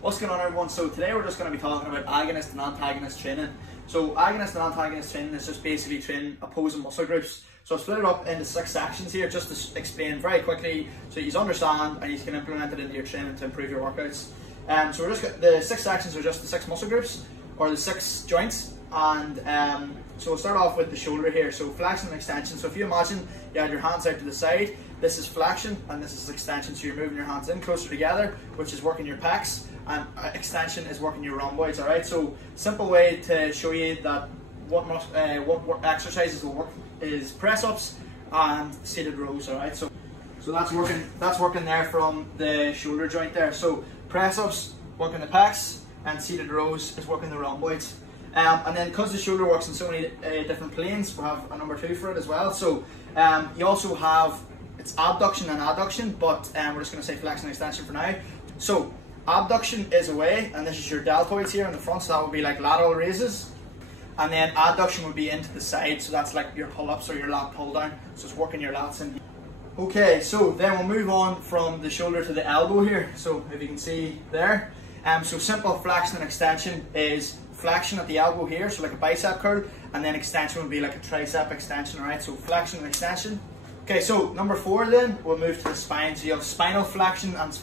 What's going on, everyone? So today we're just going to be talking about agonist and antagonist training. So agonist and antagonist training is just basically training opposing muscle groups. So I've split it up into 6 sections here just to explain very quickly so you understand and you can implement it into your training to improve your workouts. So we're just the 6 sections are just the 6 muscle groups or the 6 joints, and so we'll start off with the shoulder here. So flexion and extension. So if you imagine you had your hands out to the side, this is flexion and this is extension. So you're moving your hands in closer together, which is working your pecs, and extension is working your rhomboids. All right. So simple way to show you that what exercises will work is press ups and seated rows. All right. So that's working there from the shoulder joint there. So press ups working the pecs, and seated rows is working the rhomboids. And then because the shoulder works in so many different planes, we have a number 2 for it as well. So you also have, it's abduction and adduction, but we're just going to say flexion and extension for now. So abduction is away, and this is your deltoids here in the front, so that would be like lateral raises. And then adduction would be into the side, so that's like your pull-ups or your lat pull-down, so it's working your lats in. Okay, so then we'll move on from the shoulder to the elbow here. So if you can see there, so simple flexion and extension is flexion at the elbow here, so like a bicep curl, and then extension would be like a tricep extension. Alright, so flexion and extension. Okay, so number 4 then, we'll move to the spine. So you have spinal flexion and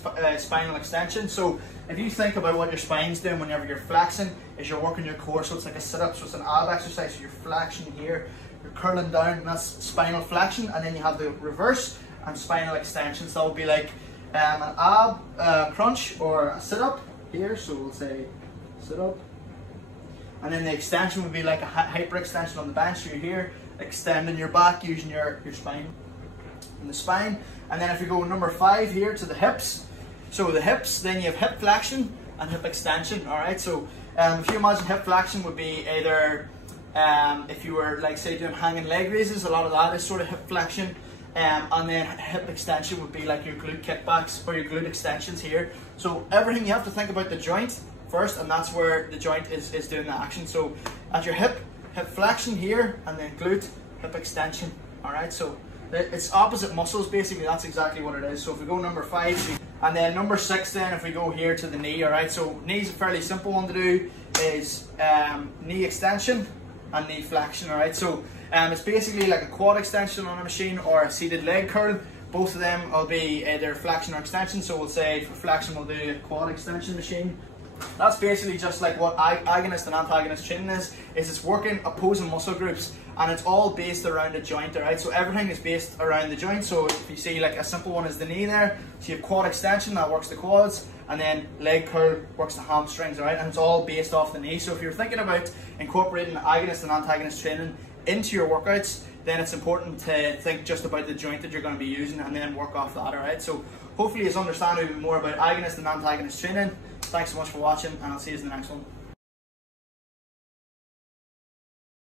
spinal extension. So if you think about what your spine's doing whenever you're flexing, is you're working your core, so it's like a sit-up, so it's an ab exercise, so you're flexing here, you're curling down, and that's spinal flexion. And then you have the reverse and spinal extension, so that would be like an ab crunch or a sit-up here, so we'll say sit-up. And then the extension would be like a hyperextension on the bench, so you're here extending your back using your spine and the spine. And then if we go number 5 here to the hips, so the hips, then you have hip flexion and hip extension. Alright, so if you imagine hip flexion would be either if you were like say doing hanging leg raises, a lot of that is sort of hip flexion. And then hip extension would be like your glute kickbacks or your glute extensions here. So everything, you have to think about the joint first, and that's where the joint is doing the action. So at your hip flexion here, and then glute, hip extension. Alright, so it's opposite muscles basically, that's exactly what it is. So if we go number 5, and then number 6 then, if we go here to the knee. Alright, so knee's a fairly simple one to do, is knee extension and knee flexion. Alright, so it's basically like a quad extension on a machine or a seated leg curl. Both of them will be either flexion or extension, so we'll say for flexion we'll do a quad extension machine. That's basically just like what agonist and antagonist training is it's working opposing muscle groups, and it's all based around a joint. Alright, so everything is based around the joint. So if you see like a simple one is the knee there, so you have quad extension, that works the quads, and then leg curl works the hamstrings. Alright, and it's all based off the knee. So if you're thinking about incorporating agonist and antagonist training into your workouts, then it's important to think just about the joint that you're going to be using and then work off that. Alright, so hopefully you understand a bit more about agonist and antagonist training. Thanks so much for watching, and I'll see you in the next one.